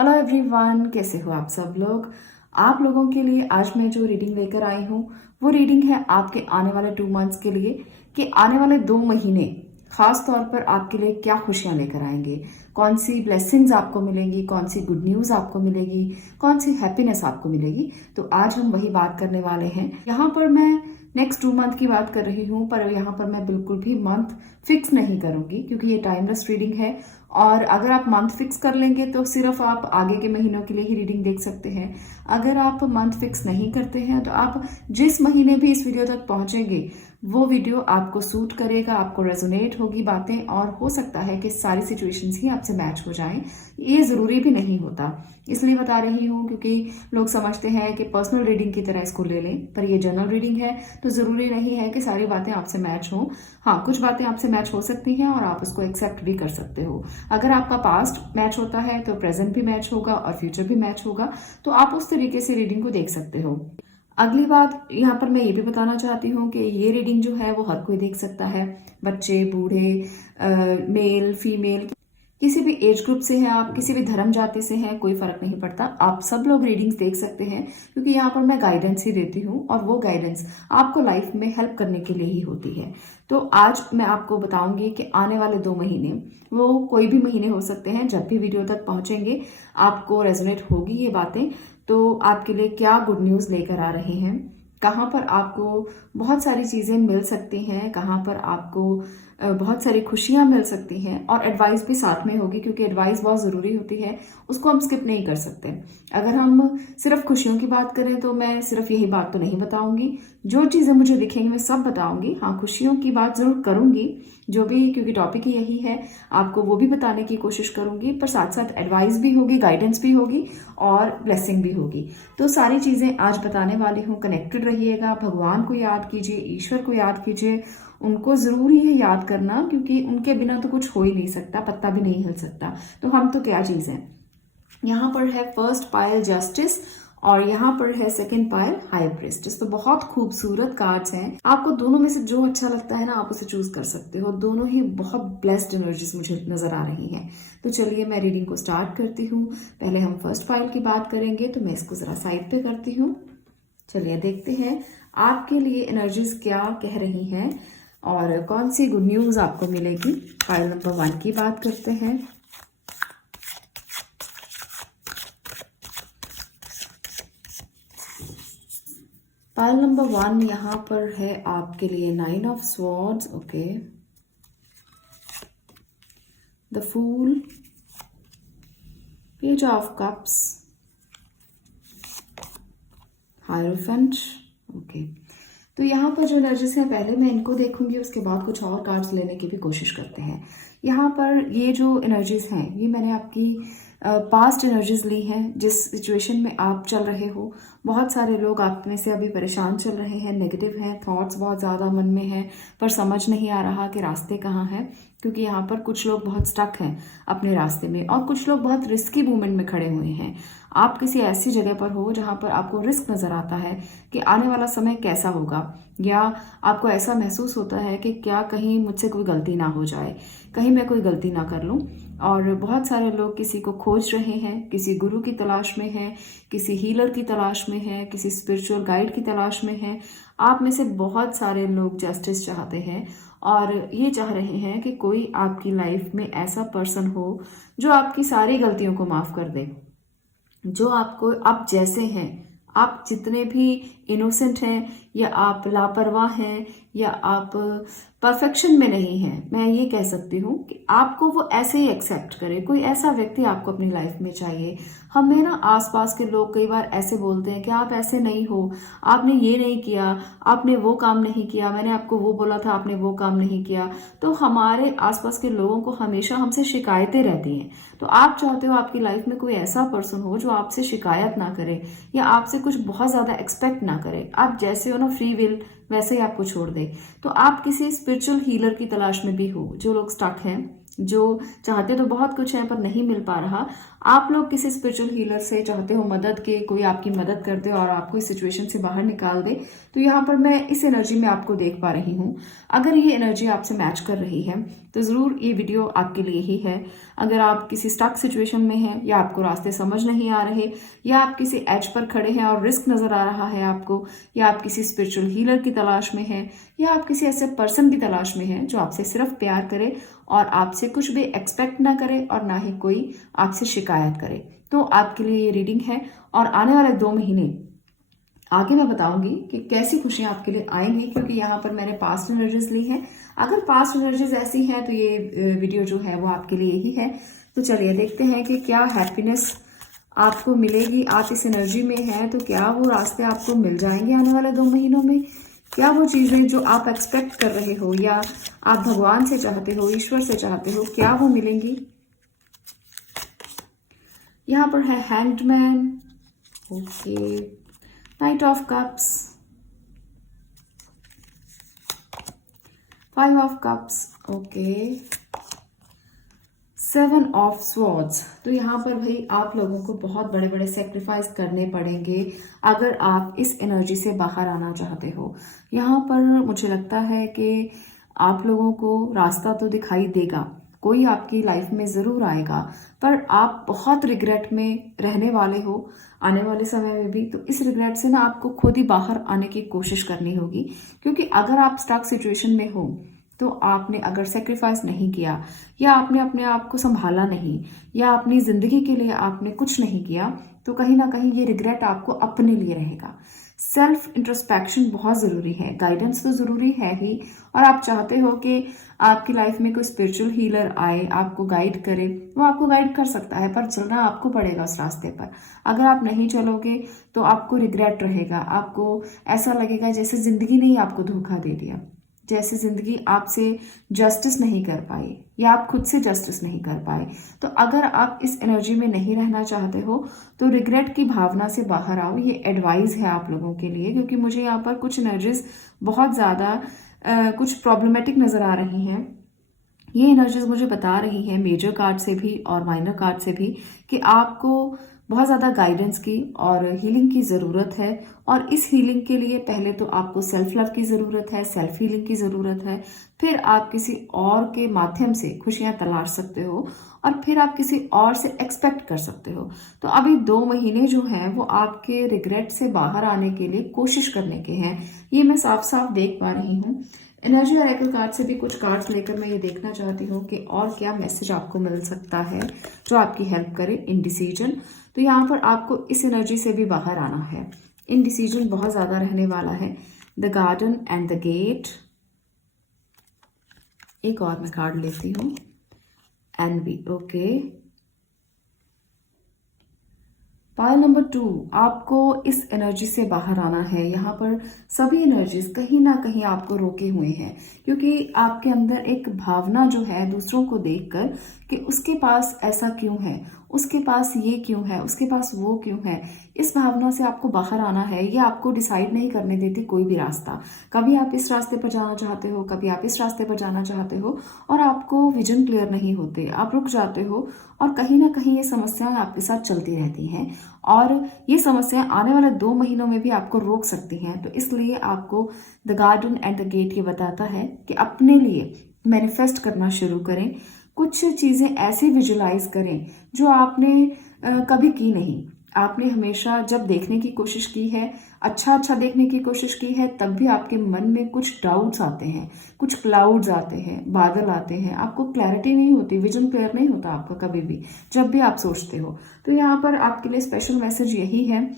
Hello everyone, कैसे हो आप सब लोग। आप लोगों के लिए आज मैं जो रीडिंग लेकर आई हूँ वो रीडिंग है आपके आने वाले 2 मंथ्स के लिए कि आने वाले 2 महीने खास तौर पर आपके लिए क्या खुशियां लेकर आएंगे, कौन सी ब्लेसिंग्स आपको मिलेंगी, कौन सी गुड न्यूज़ आपको मिलेगी, कौन सी हैप्पीनेस आपको मिलेगी। तो आज हम वही बात करने वाले हैं। यहाँ पर मैं नेक्स्ट 2 मंथ की बात कर रही हूँ, पर यहाँ पर मैं बिल्कुल भी मंथ फिक्स नहीं करूंगी क्योंकि ये टाइमलेस रीडिंग है। और अगर आप मंथ फिक्स कर लेंगे तो सिर्फ आप आगे के महीनों के लिए ही रीडिंग देख सकते हैं। अगर आप मंथ फिक्स नहीं करते हैं तो आप जिस महीने भी इस वीडियो तक पहुंचेंगे वो वीडियो आपको सूट करेगा, आपको रेजोनेट होगी बातें, और हो सकता है कि सारी सिचुएशंस ही आपसे मैच हो जाएं। ये ज़रूरी भी नहीं होता, इसलिए बता रही हूँ क्योंकि लोग समझते हैं कि पर्सनल रीडिंग की तरह इसको ले लें, पर ये जनरल रीडिंग है तो ज़रूरी नहीं है कि सारी बातें आपसे मैच हों। हाँ, कुछ बातें आपसे मैच हो सकती हैं और आप उसको एक्सेप्ट भी कर सकते हो। अगर आपका पास्ट मैच होता है तो प्रेजेंट भी मैच होगा और फ्यूचर भी मैच होगा, तो आप उस तरीके से रीडिंग को देख सकते हो। अगली बात यहाँ पर मैं ये भी बताना चाहती हूँ कि ये रीडिंग जो है वो हर कोई देख सकता है, बच्चे, बूढ़े, मेल, फीमेल, किसी भी एज ग्रुप से हैं आप, किसी भी धर्म जाति से हैं, कोई फर्क नहीं पड़ता। आप सब लोग रीडिंग्स देख सकते हैं क्योंकि यहाँ पर मैं गाइडेंस ही देती हूँ और वो गाइडेंस आपको लाइफ में हेल्प करने के लिए ही होती है। तो आज मैं आपको बताऊंगी कि आने वाले 2 महीने, वो कोई भी महीने हो सकते हैं, जब भी वीडियो तक पहुंचेंगे आपको रेजोनेट होगी ये बातें, तो आपके लिए क्या गुड न्यूज़ लेकर आ रहे हैं, कहाँ पर आपको बहुत सारी चीज़ें मिल सकती हैं, कहाँ पर आपको बहुत सारी खुशियाँ मिल सकती हैं, और एडवाइस भी साथ में होगी क्योंकि एडवाइस बहुत ज़रूरी होती है, उसको हम स्किप नहीं कर सकते। अगर हम सिर्फ खुशियों की बात करें तो मैं सिर्फ यही बात तो नहीं बताऊंगी, जो चीज़ें मुझे दिखेंगी मैं सब बताऊंगी। हाँ, खुशियों की बात ज़रूर करूंगी, जो भी, क्योंकि टॉपिक ही यही है, आपको वो भी बताने की कोशिश करूंगी, पर साथ साथ एडवाइस भी होगी, गाइडेंस भी होगी और ब्लेसिंग भी होगी। तो सारी चीज़ें आज बताने वाली हूँ। कनेक्टेड रहिएगा, भगवान को याद कीजिए, ईश्वर को याद कीजिए, उनको ज़रूरी है याद करना क्योंकि उनके बिना तो कुछ हो ही नहीं सकता, पत्ता भी नहीं हिल सकता। तो हम तो क्या चीज़ है। यहाँ पर है फर्स्ट पायल जस्टिस और यहाँ पर है सेकंड पायल हाई प्रिस्टेस। तो बहुत खूबसूरत कार्ड्स हैं, आपको दोनों में से जो अच्छा लगता है ना आप उसे चूज कर सकते हो। दोनों ही बहुत ब्लेस्ड एनर्जीज मुझे नजर आ रही हैं। तो चलिए मैं रीडिंग को स्टार्ट करती हूँ। पहले हम फर्स्ट पायल की बात करेंगे, तो मैं इसको जरा साइड पे करती हूँ। चलिए देखते हैं आपके लिए एनर्जीज क्या कह रही हैं और कौन सी गुड न्यूज आपको मिलेगी। पायल नंबर 1 की बात करते हैं। पायल नंबर 1 यहाँ पर है आपके लिए 9 of swords, okay, the fool, page of cups, hierophant, okay. तो यहाँ पर जो एनर्जीज हैं पहले मैं इनको देखूंगी, उसके बाद कुछ और कार्ड्स लेने की भी कोशिश करते हैं। यहाँ पर ये जो एनर्जीज हैं ये मैंने आपकी पास्ट एनर्जीज ली हैं, जिस सिचुएशन में आप चल रहे हो। बहुत सारे लोग आप में से अभी परेशान चल रहे हैं, नेगेटिव हैं, थॉट्स बहुत ज़्यादा मन में हैं, पर समझ नहीं आ रहा कि रास्ते कहाँ हैं, क्योंकि यहाँ पर कुछ लोग बहुत स्टक हैं अपने रास्ते में और कुछ लोग बहुत रिस्की मूवमेंट में खड़े हुए हैं। आप किसी ऐसी जगह पर हो जहाँ पर आपको रिस्क नज़र आता है कि आने वाला समय कैसा होगा, या आपको ऐसा महसूस होता है कि क्या कहीं मुझसे कोई गलती ना हो जाए, कहीं मैं कोई गलती ना कर लूँ। और बहुत सारे लोग किसी को खोज रहे हैं, किसी गुरु की तलाश में हैं, किसी हीलर की तलाश में हैं, किसी स्पिरिचुअल गाइड की तलाश में हैं। आप में से बहुत सारे लोग जस्टिस चाहते हैं और ये चाह रहे हैं कि कोई आपकी लाइफ में ऐसा पर्सन हो जो आपकी सारी गलतियों को माफ़ कर दे, जो आपको, आप जैसे हैं, आप जितने भी इनोसेंट हैं या आप लापरवाह हैं या आप परफेक्शन में नहीं हैं, मैं ये कह सकती हूँ कि आपको वो ऐसे ही एक्सेप्ट करे। कोई ऐसा व्यक्ति आपको अपनी लाइफ में चाहिए। हमें ना आसपास के लोग कई बार ऐसे बोलते हैं कि आप ऐसे नहीं हो, आपने ये नहीं किया, आपने वो काम नहीं किया, मैंने आपको वो बोला था आपने वो काम नहीं किया। तो हमारे आसपास के लोगों को हमेशा हमसे शिकायतें रहती हैं। तो आप चाहते हो आपकी लाइफ में कोई ऐसा पर्सन हो जो आपसे शिकायत ना करे या आपसे कुछ बहुत ज़्यादा एक्सपेक्ट ना करे। आप जैसे हो ना, फ्री विल, वैसे ही आपको छोड़ दे। तो आप किसी स्पिरिचुअल हीलर की तलाश में भी हो। जो लोग स्टक हैं, जो चाहते तो बहुत कुछ है पर नहीं मिल पा रहा, आप लोग किसी स्पिरिचुअल हीलर से चाहते हो मदद के, कोई आपकी मदद कर दे और आपको इस सिचुएशन से बाहर निकाल दे। तो यहाँ पर मैं इस एनर्जी में आपको देख पा रही हूँ। अगर ये एनर्जी आपसे मैच कर रही है तो ज़रूर ये वीडियो आपके लिए ही है। अगर आप किसी स्टक सिचुएशन में हैं, या आपको रास्ते समझ नहीं आ रहे, या आप किसी एज पर खड़े हैं और रिस्क नज़र आ रहा है आपको, या आप किसी स्पिरिचुअल हीलर की तलाश में हैं, या आप किसी ऐसे पर्सन की तलाश में हैं जो आपसे सिर्फ प्यार करे और आपसे कुछ भी एक्सपेक्ट ना करे और ना ही कोई आपसे शिकायत करे, तो आपके लिए ये रीडिंग है। और आने वाले 2 महीने आगे मैं बताऊंगी कि कैसी खुशियां आपके लिए आएंगी, क्योंकि यहाँ पर मैंने पास्ट एनर्जीज ली है। अगर पास्ट एनर्जीज ऐसी हैं तो ये वीडियो जो है वो आपके लिए ही है। तो चलिए देखते हैं कि क्या हैप्पीनेस आपको मिलेगी। आप इस एनर्जी में हैं तो क्या वो रास्ते आपको मिल जाएंगे आने वाले 2 महीनों में? क्या वो चीज़ें जो आप एक्सपेक्ट कर रहे हो या आप भगवान से चाहते हो, ईश्वर से चाहते हो, क्या वो मिलेंगी? यहाँ पर है hanged man, okay, night of cups, 5 of cups, okay, 7 of swords. तो यहाँ पर भाई आप लोगों को बहुत बड़े बड़े सेक्रीफाइस करने पड़ेंगे अगर आप इस एनर्जी से बाहर आना चाहते हो। यहाँ पर मुझे लगता है कि आप लोगों को रास्ता तो दिखाई देगा, कोई आपकी लाइफ में ज़रूर आएगा, पर आप बहुत रिग्रेट में रहने वाले हो आने वाले समय में भी। तो इस रिग्रेट से ना आपको खुद ही बाहर आने की कोशिश करनी होगी, क्योंकि अगर आप स्टक सिचुएशन में हो तो आपने अगर सेक्रीफाइस नहीं किया, या आपने अपने आप को संभाला नहीं, या अपनी ज़िंदगी के लिए आपने कुछ नहीं किया, तो कहीं ना कहीं ये रिग्रेट आपको अपने लिए रहेगा। सेल्फ इंट्रोस्पेक्शन बहुत ज़रूरी है, गाइडेंस तो ज़रूरी है ही, और आप चाहते हो कि आपकी लाइफ में कोई स्पिरिचुअल हीलर आए, आपको गाइड करे, वो आपको गाइड कर सकता है, पर चलना आपको पड़ेगा उस रास्ते पर। अगर आप नहीं चलोगे तो आपको रिग्रेट रहेगा, आपको ऐसा लगेगा जैसे ज़िंदगी ने ही आपको धोखा दे दिया, जैसे ज़िंदगी आपसे जस्टिस नहीं कर पाई, या आप खुद से जस्टिस नहीं कर पाए। तो अगर आप इस एनर्जी में नहीं रहना चाहते हो तो रिग्रेट की भावना से बाहर आओ, ये एडवाइस है आप लोगों के लिए, क्योंकि मुझे यहाँ पर कुछ एनर्जीज बहुत ज़्यादा कुछ प्रॉब्लमेटिक नज़र आ रही हैं। ये एनर्जीज मुझे बता रही हैं मेजर कार्ड से भी और माइनर कार्ड से भी कि आपको बहुत ज़्यादा गाइडेंस की और हीलिंग की ज़रूरत है। और इस हीलिंग के लिए पहले तो आपको सेल्फ लव की ज़रूरत है, सेल्फ हीलिंग की ज़रूरत है, फिर आप किसी और के माध्यम से खुशियाँ तलाश सकते हो, और फिर आप किसी और से एक्सपेक्ट कर सकते हो। तो अभी 2 महीने जो हैं वो आपके रिग्रेट से बाहर आने के लिए कोशिश करने के हैं, ये मैं साफ साफ देख पा रही हूँ। एनर्जी ऑरेकल कार्ड से भी कुछ कार्ड्स लेकर मैं ये देखना चाहती हूँ कि और क्या मैसेज आपको मिल सकता है जो आपकी हेल्प करे। इनडिसीजन, तो यहाँ पर आपको इस एनर्जी से भी बाहर आना है। इनडिसीजन बहुत ज़्यादा रहने वाला है। The garden and the gate, एक और मैं कार्ड लेती हूँ, एनवी, ओके। पाइल नंबर 2, आपको इस एनर्जी से बाहर आना है। यहाँ पर सभी एनर्जीज कहीं ना कहीं आपको रोके हुए हैं, क्योंकि आपके अंदर एक भावना जो है दूसरों को देखकर कि उसके पास ऐसा क्यों है, उसके पास ये क्यों है, उसके पास वो क्यों है, इस भावना से आपको बाहर आना है। ये आपको डिसाइड नहीं करने देती कोई भी रास्ता। कभी आप इस रास्ते पर जाना चाहते हो, कभी आप इस रास्ते पर जाना चाहते हो, और आपको विजन क्लियर नहीं होते, आप रुक जाते हो, और कहीं ना कहीं ये समस्याएं आपके साथ चलती रहती हैं, और ये समस्याएं आने वाले 2 महीनों में भी आपको रोक सकती हैं। तो इसलिए आपको the garden and the gate ये बताता है कि अपने लिए मैनिफेस्ट करना शुरू करें, कुछ चीज़ें ऐसे विजुलाइज करें जो आपने कभी की नहीं। आपने हमेशा जब देखने की कोशिश की है, अच्छा देखने की कोशिश की है, तब भी आपके मन में कुछ डाउट्स आते हैं, कुछ क्लाउड्स आते हैं, बादल आते हैं, आपको क्लैरिटी नहीं होती, विजन क्लियर नहीं होता आपका कभी भी जब भी आप सोचते हो। तो यहाँ पर आपके लिए स्पेशल मैसेज यही है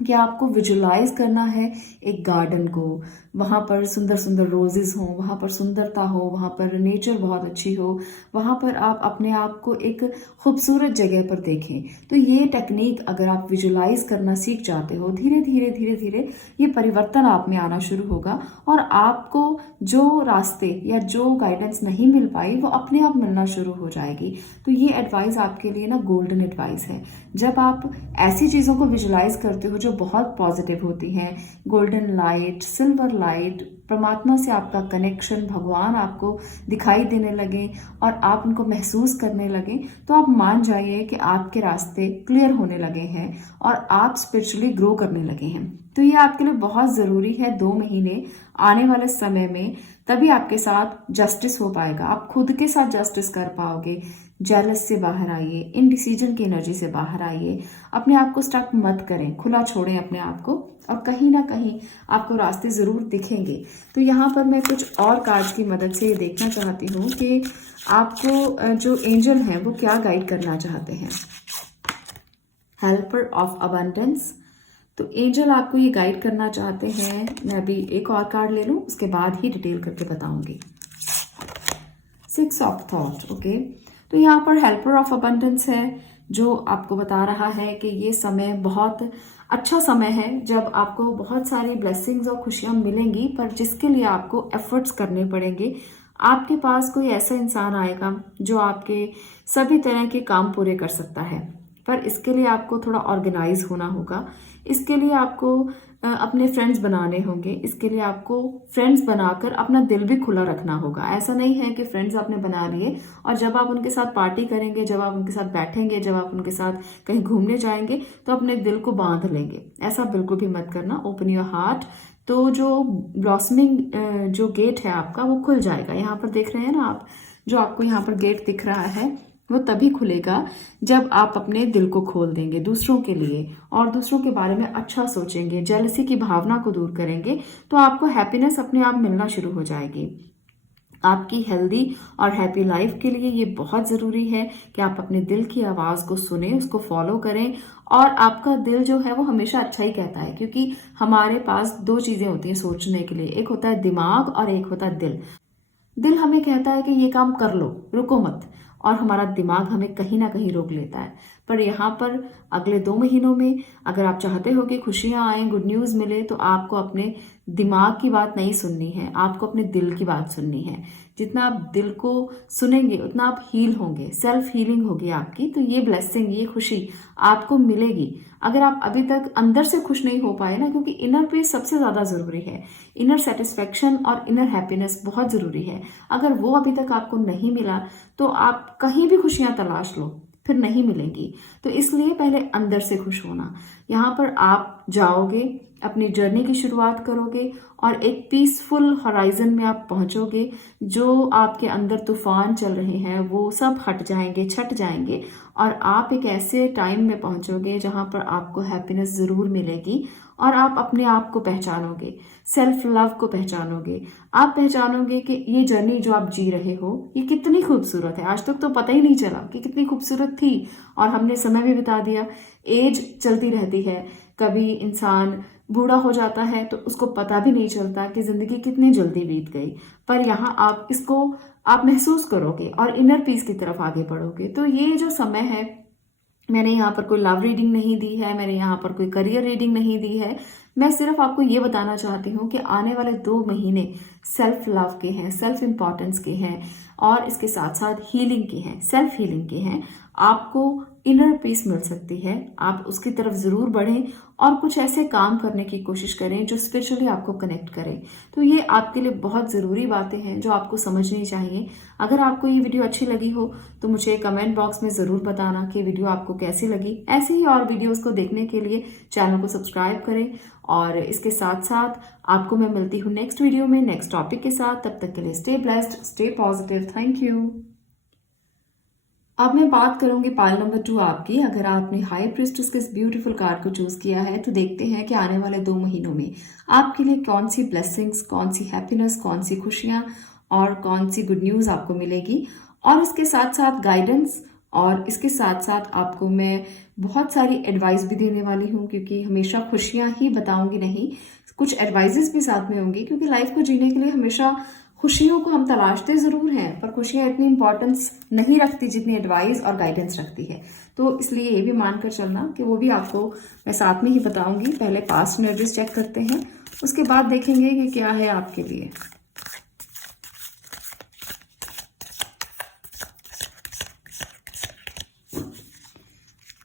कि आपको विजुलाइज करना है एक गार्डन को, वहाँ पर सुंदर सुंदर रोजेस हों, वहाँ पर सुंदरता हो, वहाँ पर नेचर बहुत अच्छी हो, वहाँ पर आप अपने आप को एक खूबसूरत जगह पर देखें। तो ये टेक्निक अगर आप विजुलाइज करना सीख जाते हो, धीरे धीरे धीरे धीरे ये परिवर्तन आप में आना शुरू होगा, और आपको जो रास्ते या जो गाइडेंस नहीं मिल पाई वो अपने आप मिलना शुरू हो जाएगी। तो ये एडवाइस आपके लिए ना गोल्डन एडवाइस है। जब आप ऐसी चीज़ों को विजुलाइज करते हो जो बहुत पॉजिटिव होती हैं, गोल्डन लाइट, सिल्वर लाइट, परमात्मा से आपका कनेक्शन, भगवान आपको दिखाई देने लगे और आप उनको महसूस करने लगे, तो आप मान जाइए कि आपके रास्ते क्लियर होने लगे हैं और आप स्पिरिचुअली ग्रो करने लगे हैं। तो ये आपके लिए बहुत ज़रूरी है। 2 महीने आने वाले समय में तभी आपके साथ जस्टिस हो पाएगा, आप खुद के साथ जस्टिस कर पाओगे। जेलस से बाहर आइए, इनडिसीजन की एनर्जी से बाहर आइए, अपने आप को स्टक मत करें, खुला छोड़ें अपने आप को, और कहीं ना कहीं आपको रास्ते ज़रूर दिखेंगे। तो यहाँ पर मैं कुछ और कार्ड्स की मदद से ये देखना चाहती हूँ कि आपको जो एंजल हैं वो क्या गाइड करना चाहते हैं। हेल्पर ऑफ अबंडेंस, तो एंजल आपको ये गाइड करना चाहते हैं। मैं अभी एक और कार्ड ले लूँ, उसके बाद ही डिटेल करके बताऊंगी। 6 ऑफ थॉट, ओके। तो यहाँ पर हेल्पर ऑफ अबंडेंस है जो आपको बता रहा है कि ये समय बहुत अच्छा समय है जब आपको बहुत सारी ब्लेसिंग्स और खुशियाँ मिलेंगी, पर जिसके लिए आपको एफर्ट्स करने पड़ेंगे। आपके पास कोई ऐसा इंसान आएगा जो आपके सभी तरह के काम पूरे कर सकता है, पर इसके लिए आपको थोड़ा ऑर्गेनाइज होना होगा। इसके लिए आपको अपने फ्रेंड्स बनाने होंगे। इसके लिए आपको फ्रेंड्स बनाकर अपना दिल भी खुला रखना होगा। ऐसा नहीं है कि फ्रेंड्स आपने बना लिए और जब आप उनके साथ पार्टी करेंगे, जब आप उनके साथ बैठेंगे, जब आप उनके साथ कहीं घूमने जाएंगे तो अपने दिल को बांध लेंगे। ऐसा बिल्कुल भी मत करना। Open your heart. तो जो ब्लॉसमिंग जो गेट है आपका वो खुल जाएगा। यहाँ पर देख रहे हैं ना आप, जो आपको यहाँ पर गेट दिख रहा है वो तभी खुलेगा जब आप अपने दिल को खोल देंगे दूसरों के लिए और दूसरों के बारे में अच्छा सोचेंगे, जेलसी की भावना को दूर करेंगे, तो आपको हैप्पीनेस अपने आप मिलना शुरू हो जाएगी। आपकी हेल्दी और हैप्पी लाइफ के लिए ये बहुत ज़रूरी है कि आप अपने दिल की आवाज़ को सुने, उसको फॉलो करें। और आपका दिल जो है वो हमेशा अच्छा ही कहता है, क्योंकि हमारे पास 2 चीज़ें होती हैं सोचने के लिए, एक होता है दिमाग और एक होता है दिल। दिल हमें कहता है कि ये काम कर लो, रुको मत, और हमारा दिमाग हमें कहीं ना कहीं रोक लेता है। पर यहाँ पर अगले 2 महीनों में अगर आप चाहते हो कि खुशियाँ आए, गुड न्यूज़ मिले, तो आपको अपने दिमाग की बात नहीं सुननी है, आपको अपने दिल की बात सुननी है। जितना आप दिल को सुनेंगे उतना आप हील होंगे, सेल्फ हीलिंग होगी आपकी। तो ये ब्लेसिंग, ये खुशी आपको मिलेगी। अगर आप अभी तक अंदर से खुश नहीं हो पाए ना, क्योंकि इनर पीस सबसे ज़्यादा ज़रूरी है, इनर सेटिस्फेक्शन और इनर हैप्पीनेस बहुत ज़रूरी है। अगर वो अभी तक आपको नहीं मिला तो आप कहीं भी खुशियाँ तलाश लो, फिर नहीं मिलेंगी। तो इसलिए पहले अंदर से खुश होना। यहाँ पर आप जाओगे, अपनी जर्नी की शुरुआत करोगे और एक पीसफुल हॉराइजन में आप पहुंचोगे। जो आपके अंदर तूफान चल रहे हैं वो सब हट जाएंगे, छट जाएंगे, और आप एक ऐसे टाइम में पहुंचोगे जहां पर आपको हैप्पीनेस ज़रूर मिलेगी और आप अपने आप को पहचानोगे, सेल्फ लव को पहचानोगे। आप पहचानोगे कि ये जर्नी जो आप जी रहे हो ये कितनी खूबसूरत है। आज तक तो पता ही नहीं चला कि कितनी खूबसूरत थी, और हमने समय भी बिता दिया। एज चलती रहती है, कभी इंसान बूढ़ा हो जाता है तो उसको पता भी नहीं चलता कि जिंदगी कितनी जल्दी बीत गई। पर यहाँ आप इसको आप महसूस करोगे और इनर पीस की तरफ आगे बढ़ोगे। तो ये जो समय है, मैंने यहाँ पर कोई लव रीडिंग नहीं दी है, मैंने यहाँ पर कोई करियर रीडिंग नहीं दी है। मैं सिर्फ आपको ये बताना चाहती हूँ कि आने वाले 2 महीने सेल्फ लव के हैं, सेल्फ इम्पॉर्टेंस के हैं, और इसके साथ साथ हीलिंग के हैं, सेल्फ हीलिंग के हैं। आपको इनर पीस मिल सकती है, आप उसकी तरफ ज़रूर बढ़ें और कुछ ऐसे काम करने की कोशिश करें जो स्पिरिचुअली आपको कनेक्ट करें। तो ये आपके लिए बहुत ज़रूरी बातें हैं जो आपको समझनी चाहिए। अगर आपको ये वीडियो अच्छी लगी हो तो मुझे कमेंट बॉक्स में ज़रूर बताना कि वीडियो आपको कैसी लगी। ऐसे ही और वीडियोस को देखने के लिए चैनल को सब्सक्राइब करें, और इसके साथ साथ आपको मैं मिलती हूँ नेक्स्ट वीडियो में नेक्स्ट टॉपिक के साथ। तब तक के लिए stay blessed, stay positive, thank you. अब मैं बात करूंगी पाइल नंबर 2 आपकी। अगर आपने हाई प्रिस्टेस के इस ब्यूटीफुल कार्ड को चूज किया है तो देखते हैं कि आने वाले 2 महीनों में आपके लिए कौन सी ब्लेसिंग्स, कौन सी हैप्पीनेस, कौन सी खुशियां और कौन सी गुड न्यूज आपको मिलेगी। और इसके साथ साथ गाइडेंस, और इसके साथ साथ आपको मैं बहुत सारी एडवाइस भी देने वाली हूँ, क्योंकि हमेशा खुशियां ही बताऊंगी नहीं, कुछ एडवाइजेस भी साथ में होंगी। क्योंकि लाइफ को जीने के लिए हमेशा खुशियों को हम तलाशते ज़रूर हैं, पर खुशियाँ इतनी इंपॉर्टेंस नहीं रखती जितनी एडवाइस और गाइडेंस रखती है। तो इसलिए ये भी मानकर चलना कि वो भी आपको मैं साथ में ही बताऊंगी। पहले पास्ट एनर्जीज चेक करते हैं, उसके बाद देखेंगे कि क्या है आपके लिए।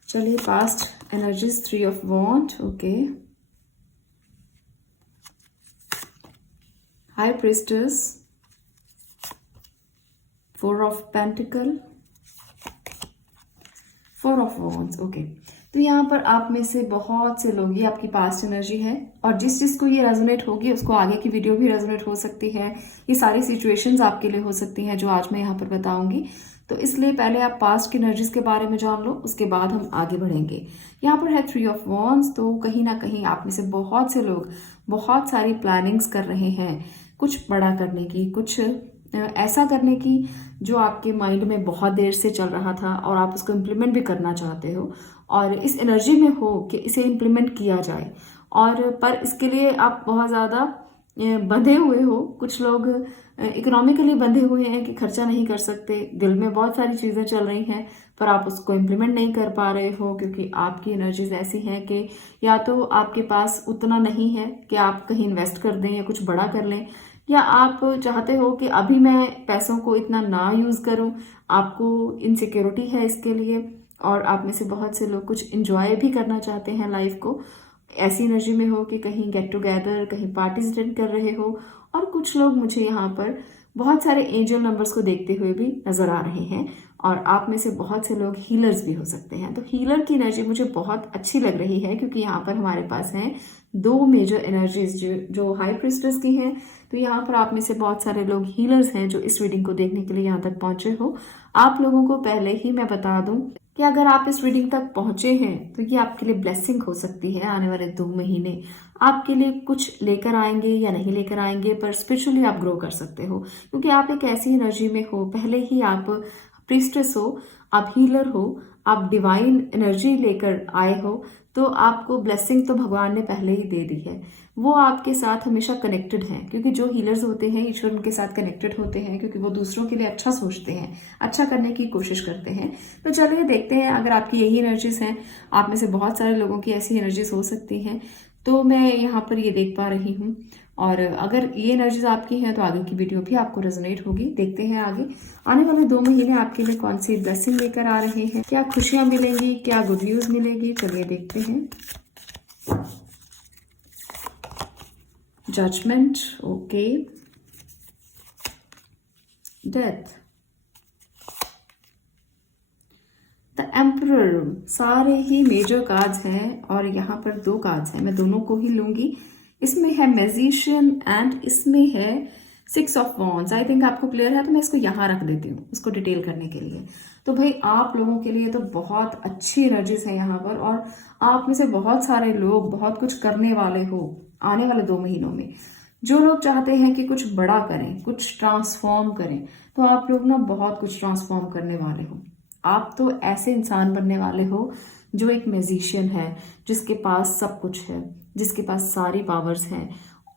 चलिए, past energies, 3 of wand, okay, high priestess, 4 of pentacle, 4 of wands. Okay, तो यहाँ पर आप में से बहुत से लोग, ये आपकी पास्ट एनर्जी है और जिसको ये रेजोनेट होगी उसको आगे की वीडियो भी रेजोनेट हो सकती है। ये सारी सिचुएशंस आपके लिए हो सकती हैं जो आज मैं यहाँ पर बताऊंगी। तो इसलिए पहले आप पास्ट की एनर्जीज के बारे में जान लो, उसके बाद हम आगे बढ़ेंगे। यहाँ पर है 3 ऑफ वॉन्ड्स। तो कहीं ना कहीं आप में से बहुत से लोग बहुत सारी प्लानिंग्स कर रहे हैं, कुछ बड़ा करने की, कुछ ऐसा करने की जो आपके माइंड में बहुत देर से चल रहा था और आप उसको इम्प्लीमेंट भी करना चाहते हो और इस एनर्जी में हो कि इसे इम्प्लीमेंट किया जाए। और पर इसके लिए आप बहुत ज़्यादा बंधे हुए हो। कुछ लोग इकोनॉमिकली बंधे हुए हैं कि खर्चा नहीं कर सकते, दिल में बहुत सारी चीज़ें चल रही हैं पर आप उसको इम्प्लीमेंट नहीं कर पा रहे हो क्योंकि आपकी एनर्जीज ऐसी हैं कि या तो आपके पास उतना नहीं है कि आप कहीं इन्वेस्ट कर दें या कुछ बड़ा कर लें, या आप चाहते हो कि अभी मैं पैसों को इतना ना यूज़ करूं, आपको इनसिक्योरिटी है इसके लिए। और आप में से बहुत से लोग कुछ इंजॉय भी करना चाहते हैं लाइफ को, ऐसी एनर्जी में हो कि कहीं गेट टुगेदर, कहीं पार्टीज अटेंड कर रहे हो। और कुछ लोग मुझे यहाँ पर बहुत सारे एंजल नंबर्स को देखते हुए भी नजर आ रहे हैं और आप में से बहुत से लोग हीलर्स भी हो सकते हैं। तो हीलर की एनर्जी मुझे बहुत अच्छी लग रही है क्योंकि यहाँ पर हमारे पास हैं 2 मेजर एनर्जीज जो हाई प्रिस्टेस की हैं। तो यहाँ पर आप में से बहुत सारे लोग हीलर्स हैं जो इस रीडिंग को देखने के लिए यहाँ तक पहुंचे हो। आप लोगों को पहले ही मैं बता दूं कि अगर आप इस रीडिंग तक पहुंचे हैं तो ये आपके लिए ब्लेसिंग हो सकती है। आने वाले 2 महीने आपके लिए कुछ लेकर आएंगे या नहीं लेकर आएंगे, पर स्पिरिचुअली आप ग्रो कर सकते हो क्योंकि आप एक ऐसी एनर्जी में हो, पहले ही आप प्रीस्टेस हो, आप हीलर हो, आप डिवाइन एनर्जी लेकर आए हो। तो आपको ब्लेसिंग तो भगवान ने पहले ही दे दी है, वो आपके साथ हमेशा कनेक्टेड हैं क्योंकि जो हीलर्स होते हैं ईश्वर उनके साथ कनेक्टेड होते हैं क्योंकि वो दूसरों के लिए अच्छा सोचते हैं, अच्छा करने की कोशिश करते हैं। तो चलिए देखते हैं, अगर आपकी यही एनर्जीज हैं, आप में से बहुत सारे लोगों की ऐसी एनर्जीज हो सकती हैं। तो मैं यहाँ पर ये देख पा रही हूँ और अगर ये एनर्जीज आपकी हैं तो आगे की वीडियो भी आपको रेजोनेट होगी। देखते हैं आगे आने वाले 2 महीने आपके लिए कौन सी ब्लेसिंग लेकर आ रहे हैं, क्या खुशियां मिलेंगी, क्या गुड न्यूज मिलेगी। चलिए देखते हैं। Judgement, okay, death, the emperor. सारे ही मेजर कार्ड्स हैं और यहाँ पर 2 कार्ड्स हैं, मैं दोनों को ही लूंगी। इसमें है मैजिशियन एंड इसमें है 6 ऑफ वॉन्ड्स। आई थिंक आपको क्लियर है तो मैं इसको यहाँ रख देती हूँ उसको डिटेल करने के लिए। तो भाई आप लोगों के लिए तो बहुत अच्छी एनर्जीज है यहाँ पर और आप में से बहुत सारे लोग बहुत कुछ करने वाले हो आने वाले 2 महीनों में। जो लोग चाहते हैं कि कुछ बड़ा करें, कुछ ट्रांसफॉर्म करें, तो आप लोग ना बहुत कुछ ट्रांसफॉर्म करने वाले हो। आप तो ऐसे इंसान बनने वाले हो जो एक मैजिशियन है, जिसके पास सब कुछ है, जिसके पास सारी पावर्स हैं।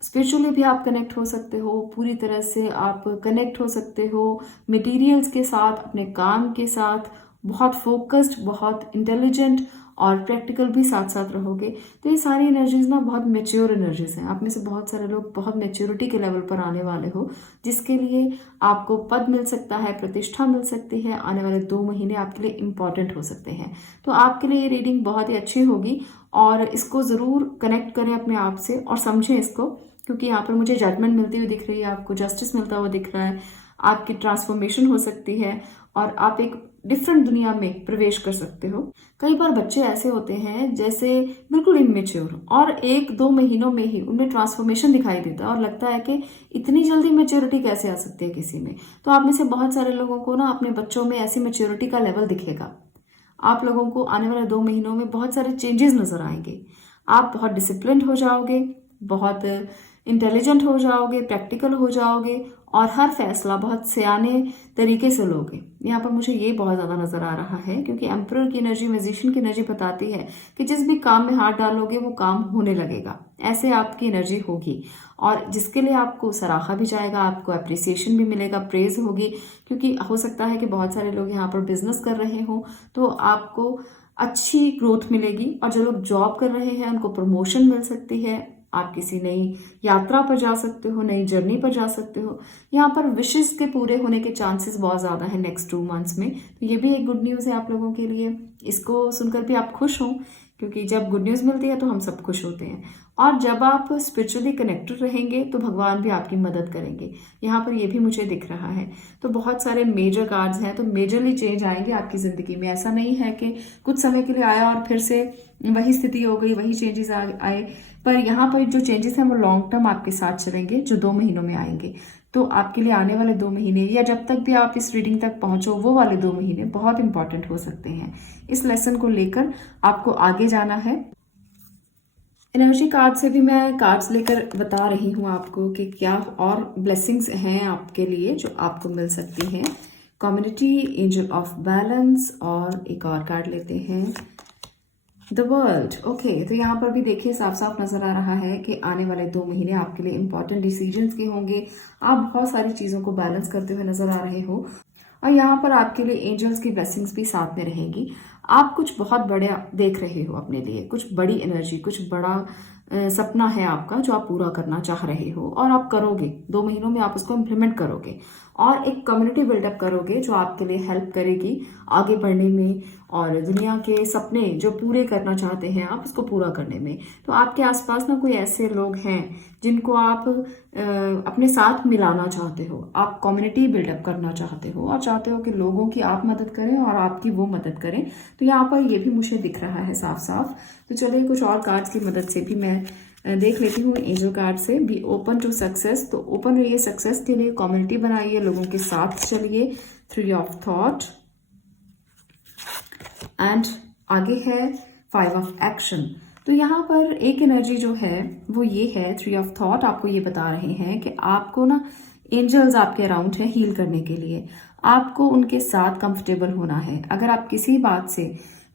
स्पिरिचुअली भी आप कनेक्ट हो सकते हो, पूरी तरह से आप कनेक्ट हो सकते हो मटेरियल्स के साथ, अपने काम के साथ, बहुत फोकस्ड, बहुत इंटेलिजेंट और प्रैक्टिकल भी साथ साथ रहोगे। तो ये सारी एनर्जीज ना बहुत मेच्योर एनर्जीज हैं। आप में से बहुत सारे लोग बहुत मेच्योरिटी के लेवल पर आने वाले हो, जिसके लिए आपको पद मिल सकता है, प्रतिष्ठा मिल सकती है। आने वाले 2 महीने आपके लिए इंपॉर्टेंट हो सकते हैं। तो आपके लिए ये रीडिंग बहुत ही अच्छी होगी और इसको ज़रूर कनेक्ट करें अपने आप से और समझें इसको, क्योंकि यहाँ पर मुझे जजमेंट मिलती हुई दिख रही है, आपको जस्टिस मिलता हुआ दिख रहा है, आपकी ट्रांसफॉर्मेशन हो सकती है और आप एक डिफरेंट दुनिया में प्रवेश कर सकते हो। कई बार बच्चे ऐसे होते हैं जैसे बिल्कुल इमेच्योर और 1-2 महीनों में ही उनमें ट्रांसफॉर्मेशन दिखाई देता है और लगता है कि इतनी जल्दी मेच्योरिटी कैसे आ सकती है किसी में। तो आप में से बहुत सारे लोगों को ना अपने बच्चों में ऐसी मेच्योरिटी का लेवल दिखेगा। आप लोगों को आने वाले 2 महीनों में बहुत सारे चेंजेस नजर आएंगे। आप बहुत डिसिप्लिन्ड हो जाओगे, बहुत इंटेलिजेंट हो जाओगे, प्रैक्टिकल हो जाओगे और हर फैसला बहुत सियाने तरीके से लोगे। यहाँ पर मुझे ये बहुत ज़्यादा नजर आ रहा है क्योंकि एम्परर की एनर्जी, मैजिशियन की एनर्जी बताती है कि जिस भी काम में हाथ डालोगे वो काम होने लगेगा। ऐसे आपकी एनर्जी होगी और जिसके लिए आपको सराहा भी जाएगा, आपको अप्रिसिएशन भी मिलेगा, प्रेज होगी। क्योंकि हो सकता है कि बहुत सारे लोग यहाँ पर बिजनेस कर रहे हो तो आपको अच्छी ग्रोथ मिलेगी और जो लोग जॉब कर रहे हैं उनको प्रमोशन मिल सकती है। आप किसी नई यात्रा पर जा सकते हो, नई जर्नी पर जा सकते हो। यहाँ पर विशेष के पूरे होने के चांसेस बहुत ज़्यादा है नेक्स्ट 2 मंथ्स में। तो ये भी एक गुड न्यूज़ है आप लोगों के लिए। इसको सुनकर भी आप खुश हो क्योंकि जब गुड न्यूज़ मिलती है तो हम सब खुश होते हैं। और जब आप स्पिरिचुअली कनेक्टेड रहेंगे तो भगवान भी आपकी मदद करेंगे। यहाँ पर ये भी मुझे दिख रहा है। तो बहुत सारे मेजर कार्ड्स हैं, तो मेजरली चेंज आएंगे आपकी ज़िंदगी में। ऐसा नहीं है कि कुछ समय के लिए आया और फिर से वही स्थिति हो गई, वही चेंजेस आए। पर यहाँ पर जो चेंजेस हैं वो लॉन्ग टर्म आपके साथ चलेंगे, जो 2 महीनों में आएंगे। तो आपके लिए आने वाले 2 महीने, या जब तक भी आप इस रीडिंग तक पहुंचो, वो वाले 2 महीने बहुत इंपॉर्टेंट हो सकते हैं। इस लेसन को लेकर आपको आगे जाना है। एनर्जी कार्ड से भी मैं कार्ड्स लेकर बता रही हूँ आपको कि क्या और ब्लेसिंग्स हैं आपके लिए जो आपको मिल सकती हैं। कम्युनिटी, एंजल ऑफ बैलेंस, और एक और कार्ड लेते हैं, द वर्ल्ड। ओके, तो यहाँ पर भी देखिए साफ साफ नजर आ रहा है कि आने वाले 2 महीने आपके लिए इंपॉर्टेंट डिसीजंस के होंगे। आप बहुत सारी चीज़ों को बैलेंस करते हुए नजर आ रहे हो, और यहाँ पर आपके लिए एंजल्स की ब्लेसिंग्स भी साथ में रहेंगी। आप कुछ बहुत बड़ा देख रहे हो अपने लिए, कुछ बड़ी एनर्जी, कुछ बड़ा सपना है आपका जो आप पूरा करना चाह रहे हो, और आप करोगे। 2 महीनों में आप उसको इम्प्लीमेंट करोगे और एक कम्युनिटी बिल्डअप करोगे जो आपके लिए हेल्प करेगी आगे बढ़ने में, और दुनिया के सपने जो पूरे करना चाहते हैं आप उसको पूरा करने में। तो आपके आसपास ना कोई ऐसे लोग हैं जिनको आप अपने साथ मिलाना चाहते हो। आप कम्युनिटी बिल्डअप करना चाहते हो और चाहते हो कि लोगों की आप मदद करें और आपकी वो मदद करें। तो यहाँ पर ये भी मुझे दिख रहा है साफ साफ। तो चलिए कुछ और कार्ड्स की मदद से भी मैं देख लेती हूँ। एंजल कार्ड से बी ओपन टू सक्सेस, तो ओपन रहिए सक्सेस के लिए, कम्युनिटी बनाइए, लोगों के साथ चलिए। 3 ऑफ थॉट, एंड आगे है 5 ऑफ एक्शन। तो यहाँ पर एक एनर्जी जो है वो ये है, 3 ऑफ थॉट आपको ये बता रहे हैं कि आपको ना एंजल्स आपके अराउंड है हील करने के लिए। आपको उनके साथ कंफर्टेबल होना है। अगर आप किसी बात से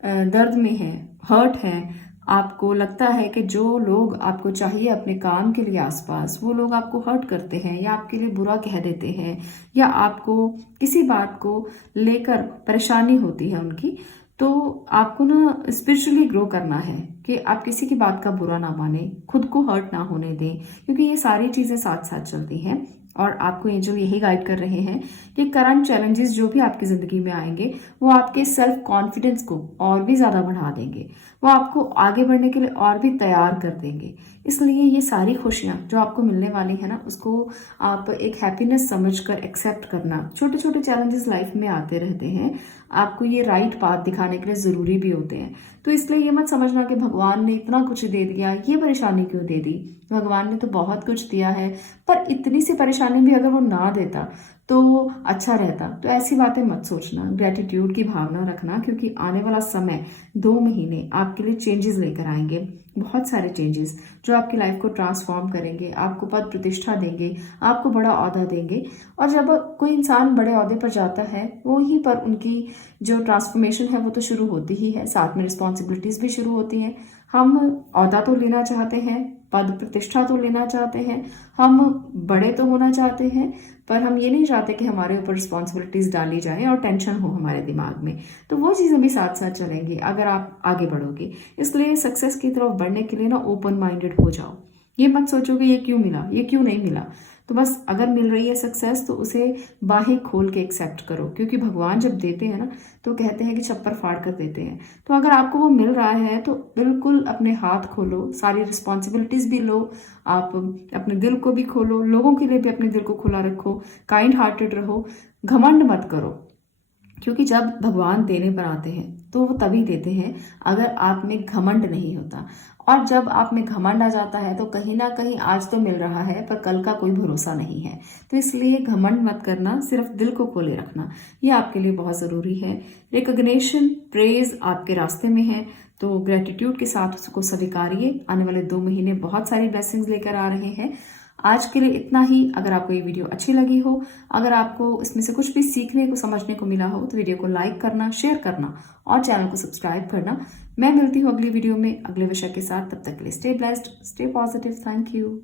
दर्द में हैं, हर्ट हैं, आपको लगता है कि जो लोग आपको चाहिए अपने काम के लिए आसपास, वो लोग आपको हर्ट करते हैं या आपके लिए बुरा कह देते हैं, या आपको किसी बात को लेकर परेशानी होती है उनकी, तो आपको ना स्पिरिचुअली ग्रो करना है कि आप किसी की बात का बुरा ना माने, खुद को हर्ट ना होने दें, क्योंकि ये सारी चीज़ें साथ साथ चलती हैं। और आपको एंजल यही गाइड कर रहे हैं कि करंट चैलेंजेस जो भी आपकी ज़िंदगी में आएंगे वो आपके सेल्फ कॉन्फिडेंस को और भी ज़्यादा बढ़ा देंगे, वो आपको आगे बढ़ने के लिए और भी तैयार कर देंगे। इसलिए ये सारी खुशियाँ जो आपको मिलने वाली है ना, उसको आप एक हैप्पीनेस समझकर एक्सेप्ट करना। छोटे छोटे चैलेंजेस लाइफ में आते रहते हैं, आपको ये राइट पाथ दिखाने के लिए ज़रूरी भी होते हैं। तो इसलिए ये मत समझना कि भगवान ने इतना कुछ दे दिया, ये परेशानी क्यों दे दी। भगवान ने तो बहुत कुछ दिया है, पर इतनी सी परेशानी भी अगर वो ना देता तो अच्छा रहता। तो ऐसी बातें मत सोचना, ग्रेटिट्यूड की भावना रखना, क्योंकि आने वाला समय 2 महीने आपके लिए चेंजेस लेकर आएंगे, बहुत सारे चेंजेस जो आपकी लाइफ को ट्रांसफॉर्म करेंगे, आपको पद प्रतिष्ठा देंगे, आपको बड़ा ओहदा देंगे। और जब कोई इंसान बड़े ओहदे पर जाता है, वहीं पर उनकी जो ट्रांसफॉर्मेशन है वो तो शुरू होती ही है, साथ में रिस्पॉन्सिबिलिटीज़ भी शुरू होती हैं। हम ओहदा तो लेना चाहते हैं, पद प्रतिष्ठा तो लेना चाहते हैं, हम बड़े तो होना चाहते हैं, पर हम ये नहीं चाहते कि हमारे ऊपर रिस्पॉन्सिबिलिटीज़ डाली जाए और टेंशन हो हमारे दिमाग में। तो वो चीज़ें भी साथ साथ चलेंगी अगर आप आगे बढ़ोगे। इसलिए सक्सेस की तरफ बढ़ने के लिए ना ओपन माइंडेड हो जाओ। ये मत सोचो कि ये क्यों मिला, ये क्यों नहीं मिला। तो बस अगर मिल रही है सक्सेस तो उसे बाहें खोल के एक्सेप्ट करो, क्योंकि भगवान जब देते हैं ना तो कहते हैं कि छप्पर फाड़ कर देते हैं। तो अगर आपको वो मिल रहा है तो बिल्कुल अपने हाथ खोलो, सारी रिस्पॉन्सिबिलिटीज़ भी लो, आप अपने दिल को भी खोलो, लोगों के लिए भी अपने दिल को खुला रखो, काइंड हार्टेड रहो, घमंड मत करो। क्योंकि जब भगवान देने पर आते हैं तो वो तभी देते हैं अगर आप में घमंड नहीं होता। और जब आप में घमंड आ जाता है तो कहीं ना कहीं आज तो मिल रहा है पर कल का कोई भरोसा नहीं है। तो इसलिए घमंड मत करना, सिर्फ दिल को खोले रखना, ये आपके लिए बहुत ज़रूरी है। रिकॉग्निशन, प्रेज आपके रास्ते में है, तो ग्रेटिट्यूड के साथ उसको स्वीकारिए। आने वाले 2 महीने बहुत सारी ब्लेसिंग्स लेकर आ रहे हैं। आज के लिए इतना ही। अगर आपको ये वीडियो अच्छी लगी हो, अगर आपको इसमें से कुछ भी सीखने को, समझने को मिला हो, तो वीडियो को लाइक करना, शेयर करना और चैनल को सब्सक्राइब करना। मैं मिलती हूँ अगली वीडियो में अगले विषय के साथ। तब तक के लिए stay blessed, stay positive. Thank you.